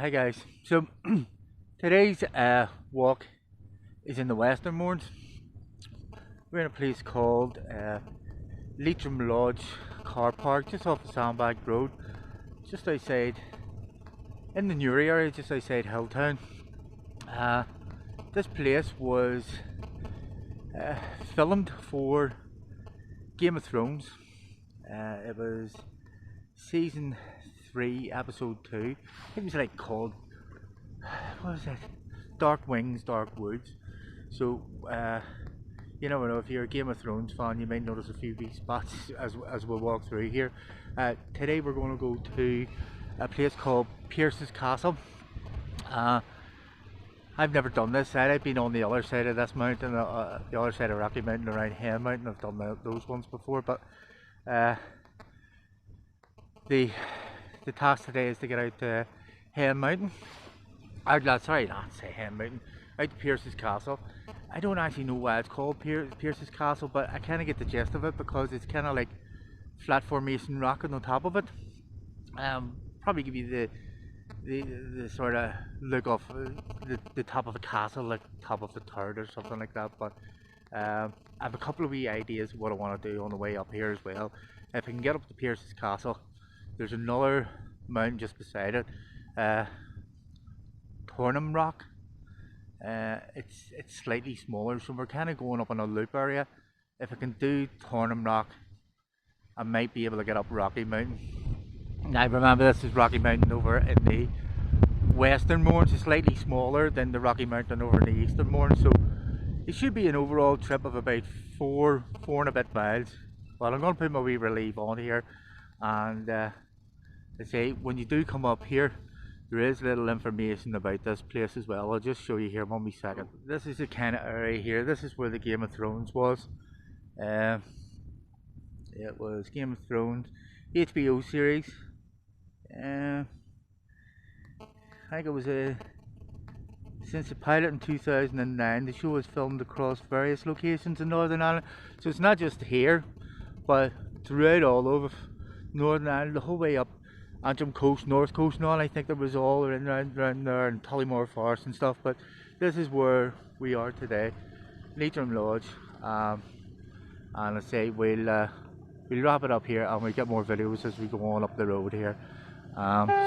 Hi guys, so today's walk is in the Western Moors. We're in a place called Leitrim Lodge car park just off the Sandbag Road, just outside, in the Newry area, just outside Hilltown. This place was filmed for Game of Thrones. It was season 3 episode 2. I think it was like called, what was it, Dark Wings Dark Woods. So you never know, if you're a Game of Thrones fan you might notice a few wee spots as we walk through here. Today we're going to go to a place called Pierce's Castle. I've never done this side. I've been on the other side of this mountain, the other side of Rocky Mountain around Hen Mountain. I've done those ones before, but the task today is to get out to Hen Mountain. Sorry, not say Hen Mountain. Out to Pierce's Castle. I don't actually know why it's called Pierce's Castle, but I kind of get the gist of it because it's kind of like flat formation rock on the top of it. Probably give you the sort of look of the top of a castle, like top of the turret or something like that. But I have a couple of wee ideas of what I want to do on the way up here as well. If I can get up to Pierce's Castle, there's another mountain just beside it, Tornham Rock. It's slightly smaller, so we're kind of going up on a loop area. If I can do Tornham Rock, I might be able to get up Rocky Mountain. Now remember, this is Rocky Mountain over in the Western Moors. It's slightly smaller than the Rocky Mountain over in the Eastern Moors, so it should be an overall trip of about four and a bit miles. Well, I'm going to put my wee relief on here, and I say when you do come up here, there is little information about this place as well. I'll just show you here one wee second. This is the kind of area here. This is where the Game of Thrones was. It was Game of Thrones HBO series. I think it was since the pilot in 2009. The show was filmed across various locations in Northern Ireland. So it's not just here, but throughout all over Northern Ireland, the whole way up Antrim Coast, North Coast and all. I think there was all around there, and Tullymore Forest and stuff. But this is where we are today, Leitrim Lodge. And I say we'll wrap it up here, and we'll get more videos as we go on up the road here.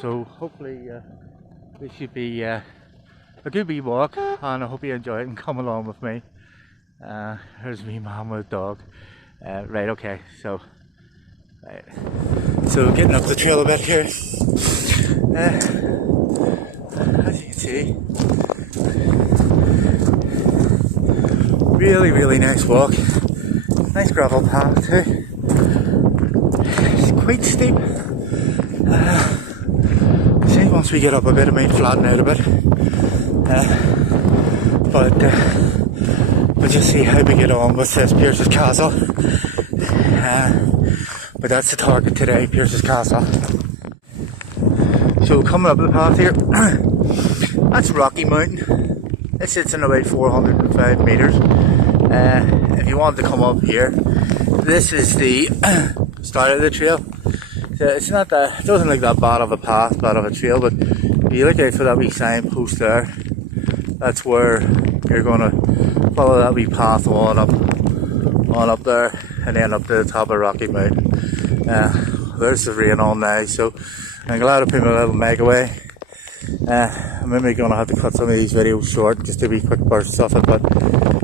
So hopefully this should be a good wee walk, and I hope you enjoy it and come along with me. Here's me mum with a dog. Right, okay, so getting up the trail a bit here. As you can see, really nice walk. Nice gravel path too. It's quite steep. See, once we get up a bit it might flatten out a bit. But we'll just see how we get on with this Pierce's Castle. But that's the target today, Pierce's Castle. So coming up the path here, that's Rocky Mountain. It sits in about 405 metres. If you want to come up here, this is the start of the trail. So it's not that, it doesn't look that bad of a path, bad of a trail, but if you look out for that wee signpost there, that's where you're going to follow that wee path on up there, and then up to the top of Rocky Mountain. There's the rain on now, so I'm glad I put my little meg away. I'm maybe going to have to cut some of these videos short, just to be quick bursts of it, but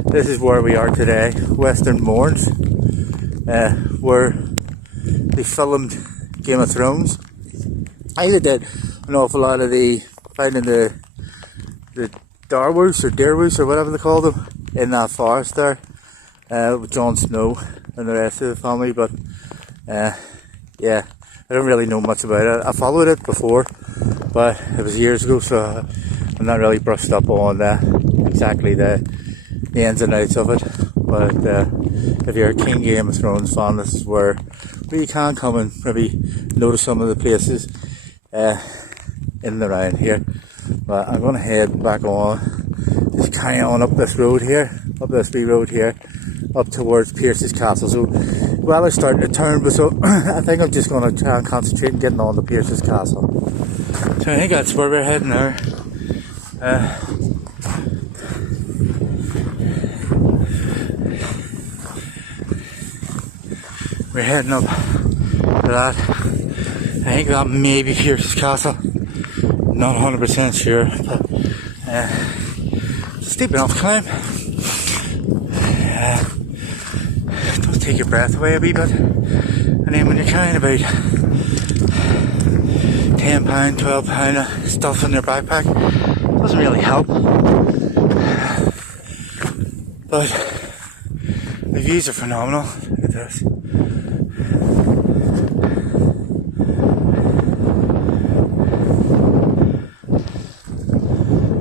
this is where we are today, Western Moors, where they filmed Game of Thrones. I did an awful lot of finding the Darwoods or Deerwoods or whatever they call them in that forest there, with Jon Snow and the rest of the family. But yeah, I don't really know much about it. I followed it before, but it was years ago, so I'm not really brushed up on exactly the ins and outs of it. But if you're a keen Game of Thrones fan, this is where you can come and maybe notice some of the places in and around here. But I'm going to head back on, just carry on up this road here, up this wee road here, up towards Pierce's Castle. So, well, it's starting to turn, but so I think I'm just going to try and concentrate on getting on to Pierce's Castle. So I think that's where we're heading there. We're heading up to that. I think that may be Pierce's Castle. Not 100% sure, but steep enough climb. It does take your breath away a wee bit. And then when you're carrying about £10, £12 of stuff in your backpack, it doesn't really help. But the views are phenomenal. Look at this.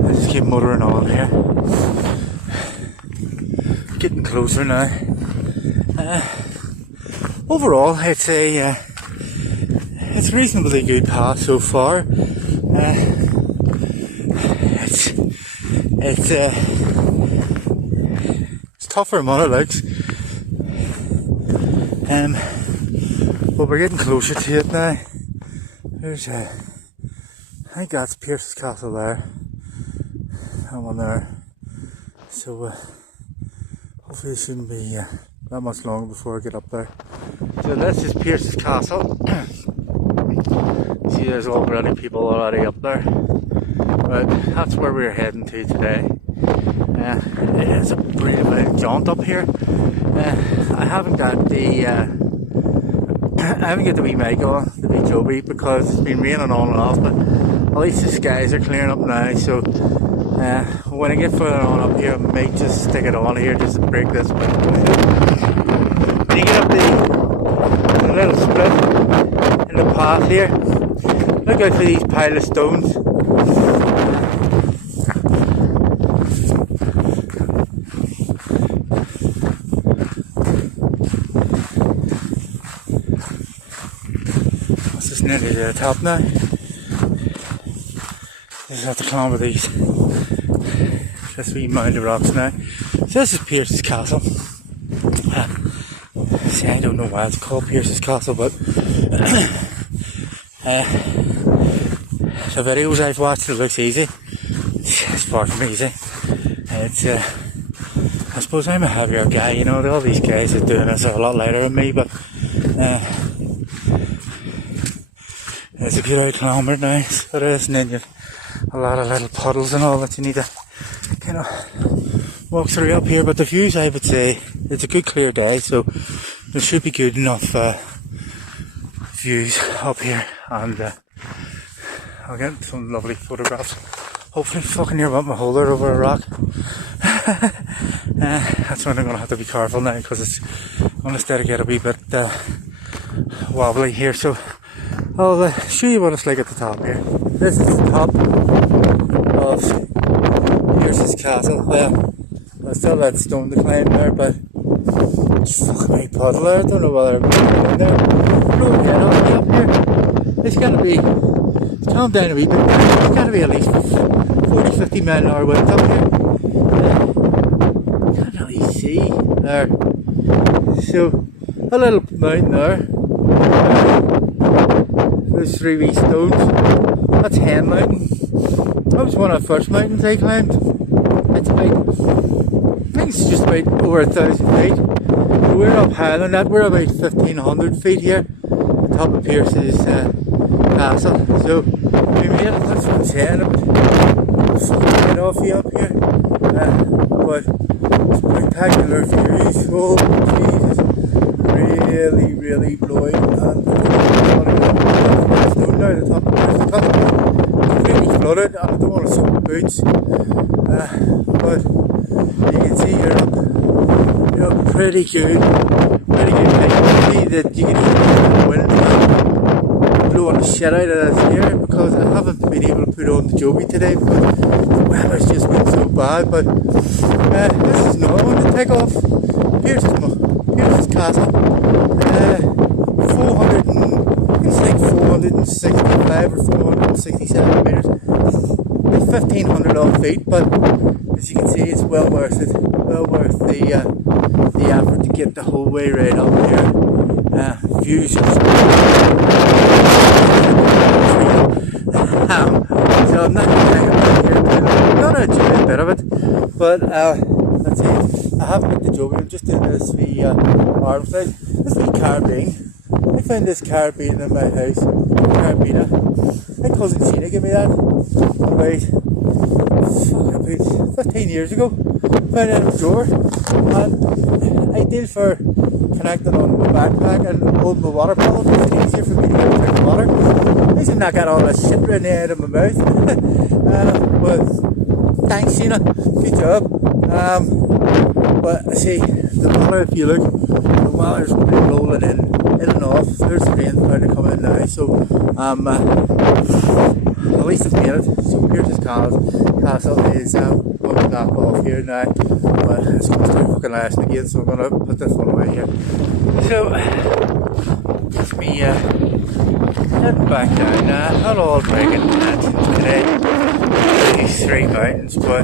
Let's just keep motoring on here. Getting closer now. Overall, it's a reasonably good path so far. It's tougher than what it looks. But we're getting closer to it now. There's I think that's Pierce's Castle there. That one there. So hopefully it shouldn't be that much longer before I get up there. So this is Pierce's Castle. See, there's already people already up there. But that's where we're heading to today. It is a bit of a jaunt up here. I haven't got the wee mic on, the wee Joby, because it's been raining on and off, but at least the skies are clearing up now, so when I get further on up here I might just stick it on here just to break this. When you get up the little split in the path here, look out for these pile of stones. Nearly to the top now. Just have to climb over these. This wee mound of rocks now. So this is Pierce's Castle. See, I don't know why it's called Pierce's Castle, but the videos I've watched, it looks easy. It's far from easy. It's I suppose I'm a heavier guy, you know. All these guys are doing this are a lot lighter than me, but it's a good old kilometre now, so it is, and then you've a lot of little puddles and all that you need to kind of walk through up here. But the views, I would say, it's a good clear day, so there should be good enough views up here, and I'll get some lovely photographs. Hopefully fucking near about my holder over a rock. That's when I'm going to have to be careful now, because it's going to start to get a wee bit wobbly here, so I'll show you what it's like at the top here. This is the top of Pierce's Castle. Well, there's still that stone to climb there, but it's fucking big puddle there. I don't know whether I'm going in there. No, yeah, not up here. It's gotta be, calm down a wee bit. It's gotta be at least 40-50 mile an hour winds up here. Can't really see there. So, a little mountain there. Those three wee stones. That's Hen Mountain. That was one of the first mountains I climbed. It's about, I think it's just about over 1,000 feet. So we're up higher than that. We're about 1,500 feet here, on top of Pierce's Castle. So we made it. That's what I'm saying. It would fucking get off you up here. But spectacular views. Oh Jesus! Really, really blowing. And stone down the top of the castle. It's completely flooded. I don't want to soak my boots, but you can see you're up pretty good height. See that you can even hear the wind blowing the shit out of this here, because I haven't been able to put on the Joby today because the weather's just been so bad. But this is another one to take off. Pierce's Castle. 465 or 467 metres, 1,500 odd feet, but as you can see, it's well worth it. Well worth the effort to get the whole way right up here. Views are So I'm not going to hang about here. I'm going to enjoy a bit of it. But let's see, I haven't got the joke. I'm just doing this wee arm side. This wee carabine. I found this carabine in my house. Carabiner. My cousin Sheena gave me that about 15 years ago. Found it in a drawer. And ideal for connecting on my backpack and hold my water bottle. It's easier for me to drink water. At least I'm not getting all this shit running out of my mouth. But thanks, Sheena. Good job. But see, the weather, if you look, the weather's rolling in and off. There's the rain starting to come in now, so at least I've made it. So here's this castle is going to knock off here now, but it's going to start fucking lasting again, so I'm going to put this one away here. So that's me heading back down now. Not all big intentions today, these three mountains, but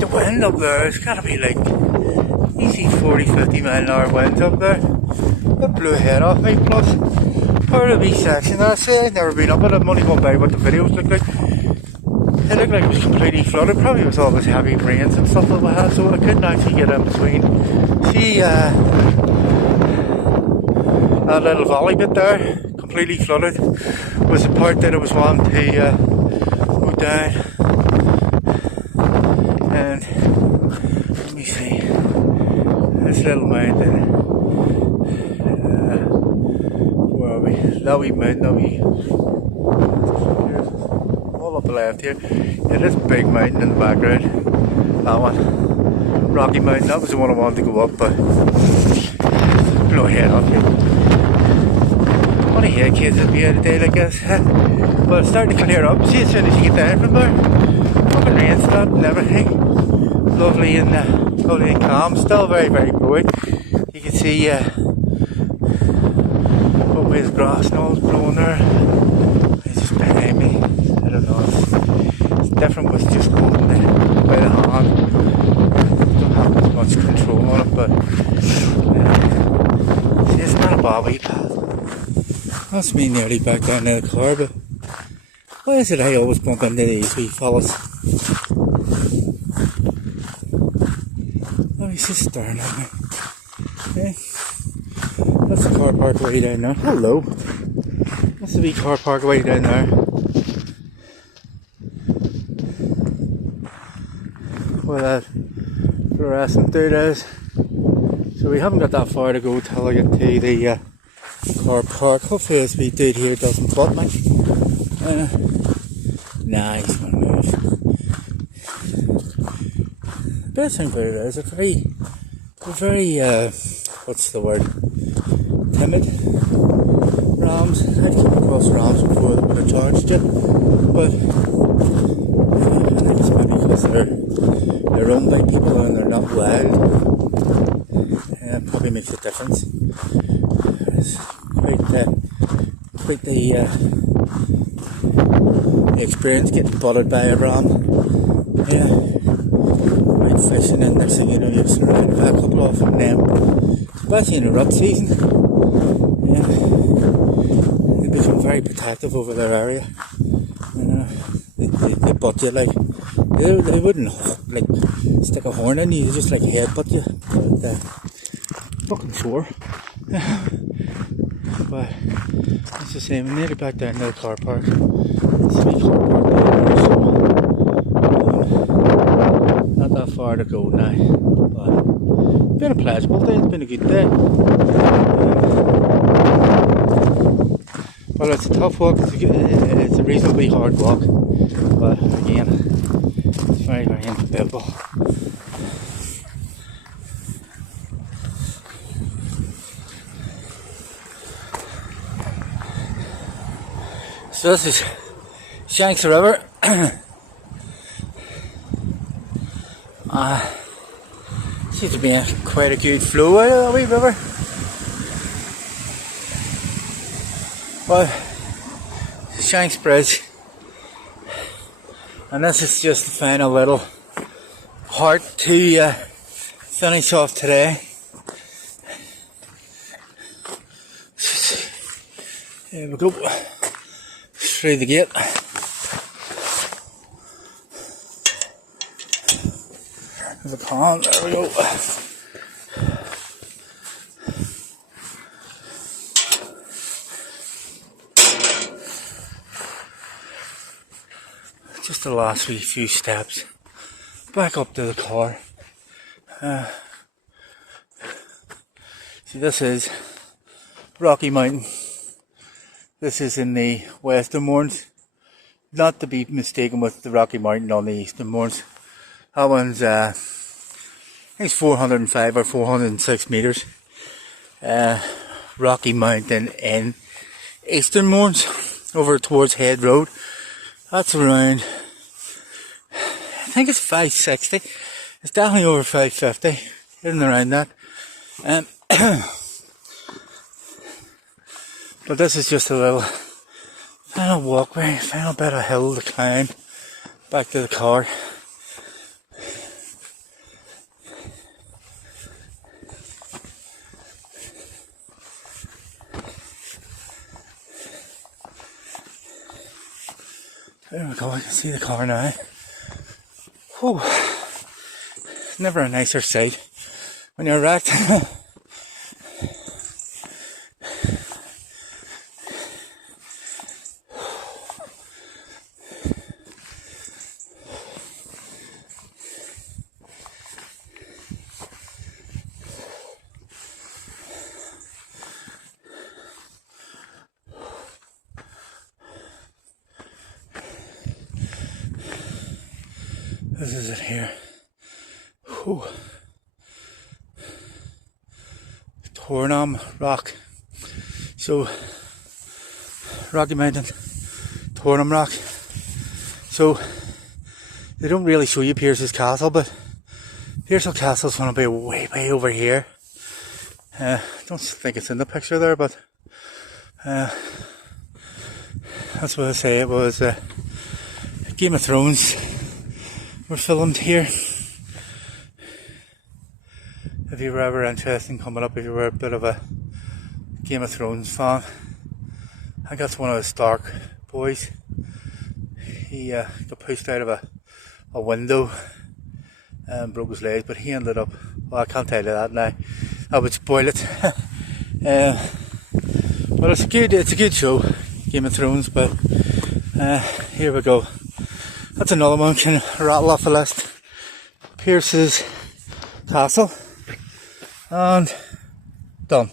the wind up there has got to be like easy 40-50 mile an hour winds up there. That blew a head off me. Plus part of the wee section I say I've never been up it. I'm only going by what the videos look like. It looked like it was completely flooded, probably with all this heavy rains and stuff that we had, so I couldn't actually get in between. See that little valley bit there, completely flooded, was the part that I was wanting to go down. And let me see, this little mountain, where are we? That wee mountain, that wee, all up the left here. Yeah, this big mountain in the background, that one, Rocky Mountain, that was the one I wanted to go up, but blow head off here. Only here kids at the end of the day like this, but it's starting to clear up. See, as soon as you get down from there, fucking rain stopped and everything. Lovely and calm, still very, very bright. You can see up with grass and all is blowing there. It's just behind me. I don't know, it's different with just holding it by the hand. Don't have as much control on it, but see, it's not a bad wee path. That's me nearly back down to the car, but why is it I always bump into these wee fellas? Oh, he's just staring at me. Okay. That's the car park way down there. Hello. That's the wee car park way down there. Where that fluorescent dude is. So we haven't got that far to go till I get to the car park. Hopefully this wee dude here doesn't butt me. Nah, he's gonna move. The best thing about it is they're very what's the word? Timid rams. I've come across rams before that would have charged you, but I think it's maybe because they're owned by people and they're not wild. Probably makes a difference. It's quite the experience getting butted by a ram. Yeah, right fishing in there, so you know you're surrounded by a couple of them, especially in the rut season. Yeah, they become very protective over their area. You know, they butt you like they wouldn't like stick a horn in you, they just like headbutt you. But fucking sore. But it's the same. I'm nearly back down to the car park. It's a wee car park down there, so not that far to go now. But it's been a pleasurable day. It's been a good day. Well, it's a tough walk. It's a reasonably hard walk, but again, it's very, very unforgivable. So this is Shanks River. Seems to be quite a good flow out of that wee river. Well, Shanks Bridge, and this is just the final little part to finish off today. There we go. through the gate. There's a pond, there we go. Just the last few steps back up to the car. See, this is Rocky Mountain. This is in the Western Moors, not to be mistaken with the Rocky Mountain on the Eastern Moors. That one's I think it's 405 or 406 metres. Rocky Mountain in Eastern Moors, over towards Head Road. That's around, I think it's 560. It's definitely over 550, in and around that. But this is just a little final walkway, final bit of hill to climb back to the car. There we go, I can see the car now. Whew. Never a nicer sight when you're wrecked. This is it here. Whew. Tornam Rock. So, Rocky Mountain, Tornam Rock. So, they don't really show you Pierce's Castle, but Pierce's Castle's going to be way over here. Don't think it's in the picture there, but that's what I say. It was Game of Thrones were filmed here. If you were ever interested in coming up, if you were a bit of a Game of Thrones fan, I think that's one of the Stark boys. He got pushed out of a window and broke his legs, but he ended up, well, I can't tell you that now, I would spoil it. But it's a good show, Game of Thrones. But here we go. That's another one can rattle off the list. Pierce's Castle, and done.